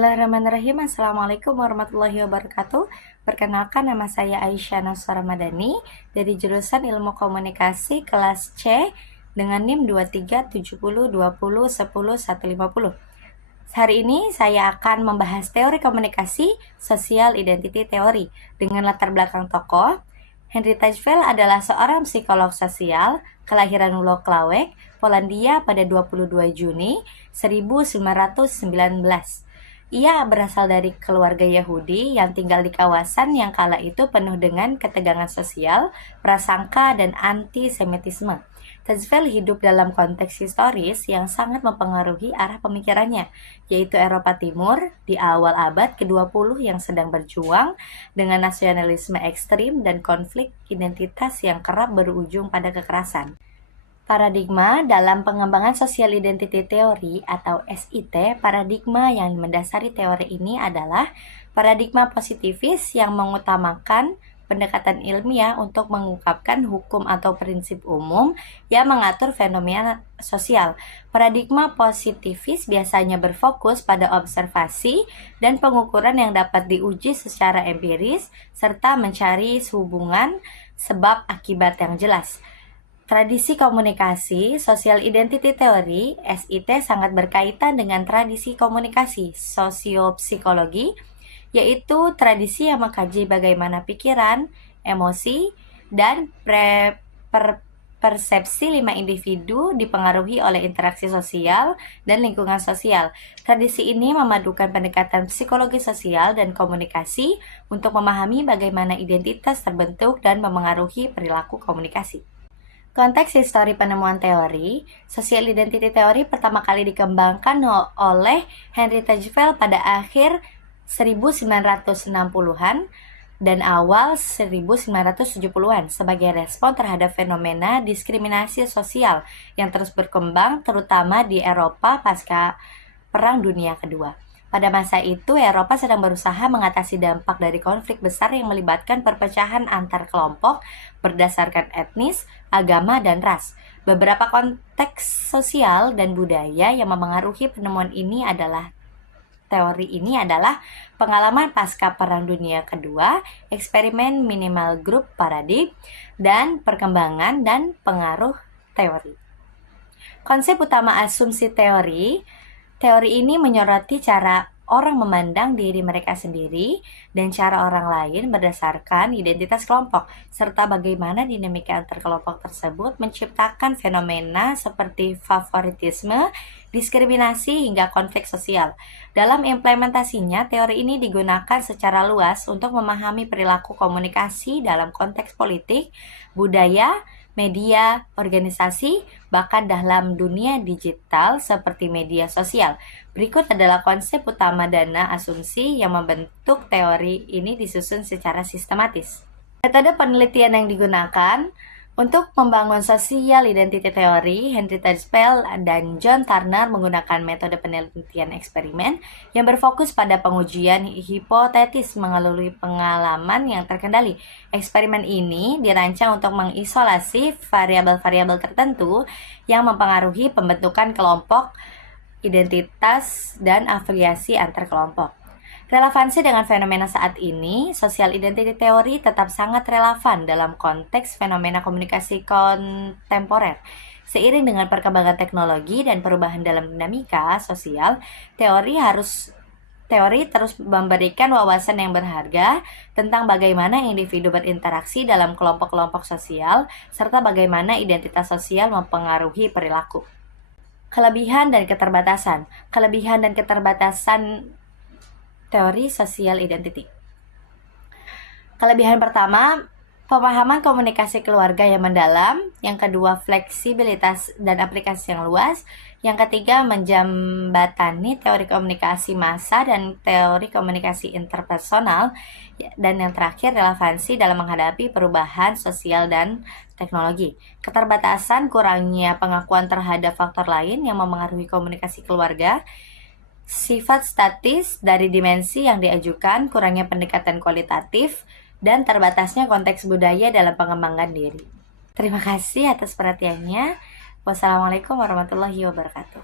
Bismillahirrahmanirrahim. Assalamualaikum warahmatullahi wabarakatuh. Perkenalkan, nama saya Aisyah Nasr Ramadhani dari jurusan Ilmu Komunikasi kelas C dengan NIM 237020100150. Hari ini saya akan membahas teori komunikasi Social Identity Theory dengan latar belakang tokoh. Henry Tajfel adalah seorang psikolog sosial kelahiran Włocławek, Polandia pada 22 Juni 1919. Ia berasal dari keluarga Yahudi yang tinggal di kawasan yang kala itu penuh dengan ketegangan sosial, prasangka, dan antisemitisme. Tajfel hidup dalam konteks historis yang sangat mempengaruhi arah pemikirannya, yaitu Eropa Timur di awal abad ke-20 yang sedang berjuang dengan nasionalisme ekstrim dan konflik identitas yang kerap berujung pada kekerasan. Paradigma dalam pengembangan Social Identity Theory atau SIT, paradigma yang mendasari teori ini adalah paradigma positivis yang mengutamakan pendekatan ilmiah untuk mengungkapkan hukum atau prinsip umum yang mengatur fenomena sosial. Paradigma positivis biasanya berfokus pada observasi dan pengukuran yang dapat diuji secara empiris serta mencari hubungan sebab akibat yang jelas. Tradisi komunikasi Social Identity Theory (SIT) sangat berkaitan dengan tradisi komunikasi sosiopsikologi, yaitu tradisi yang mengkaji bagaimana pikiran, emosi, dan persepsi 5 individu dipengaruhi oleh interaksi sosial dan lingkungan sosial. Tradisi ini memadukan pendekatan psikologi sosial dan komunikasi untuk memahami bagaimana identitas terbentuk dan memengaruhi perilaku komunikasi. Konteks histori penemuan teori, Social Identity Theory pertama kali dikembangkan oleh Henry Tajfel pada akhir 1960-an dan awal 1970-an sebagai respon terhadap fenomena diskriminasi sosial yang terus berkembang terutama di Eropa pasca Perang Dunia Kedua. Pada masa itu, Eropa sedang berusaha mengatasi dampak dari konflik besar yang melibatkan perpecahan antar kelompok berdasarkan etnis, agama, dan ras. Beberapa konteks sosial dan budaya yang memengaruhi penemuan ini adalah pengalaman pasca Perang Dunia Kedua, eksperimen minimal group paradigm, dan perkembangan dan pengaruh teori. Konsep utama asumsi teori ini menyoroti cara orang memandang diri mereka sendiri dan cara orang lain berdasarkan identitas kelompok, serta bagaimana dinamika antar kelompok tersebut menciptakan fenomena seperti favoritisme, diskriminasi, hingga konflik sosial. Dalam implementasinya, teori ini digunakan secara luas untuk memahami perilaku komunikasi dalam konteks politik, budaya, media, organisasi, bahkan dalam dunia digital seperti media sosial. Berikut adalah konsep utama dana asumsi yang membentuk teori ini disusun secara sistematis. Metode penelitian yang digunakan untuk membangun Social Identity Theory, Henry Tajfel dan John Turner menggunakan metode penelitian eksperimen yang berfokus pada pengujian hipotetis melalui pengalaman yang terkendali. Eksperimen ini dirancang untuk mengisolasi variabel-variabel tertentu yang mempengaruhi pembentukan kelompok, identitas, dan afiliasi antar kelompok. Relevansi dengan fenomena saat ini, Social Identity Theory tetap sangat relevan dalam konteks fenomena komunikasi kontemporer. Seiring dengan perkembangan teknologi dan perubahan dalam dinamika sosial, teori terus memberikan wawasan yang berharga tentang bagaimana individu berinteraksi dalam kelompok-kelompok sosial, serta bagaimana identitas sosial mempengaruhi perilaku. Kelebihan dan keterbatasan teori Social Identity. Kelebihan pertama, pemahaman komunikasi keluarga yang mendalam. Yang kedua, fleksibilitas dan aplikasi yang luas. Yang ketiga, menjembatani teori komunikasi massa dan teori komunikasi interpersonal. Dan yang terakhir, relevansi dalam menghadapi perubahan sosial dan teknologi. Keterbatasan, kurangnya pengakuan terhadap faktor lain yang memengaruhi komunikasi keluarga. Sifat statis dari dimensi yang diajukan, kurangnya pendekatan kualitatif, dan terbatasnya konteks budaya dalam pengembangan diri. Terima kasih atas perhatiannya. Wassalamualaikum warahmatullahi wabarakatuh.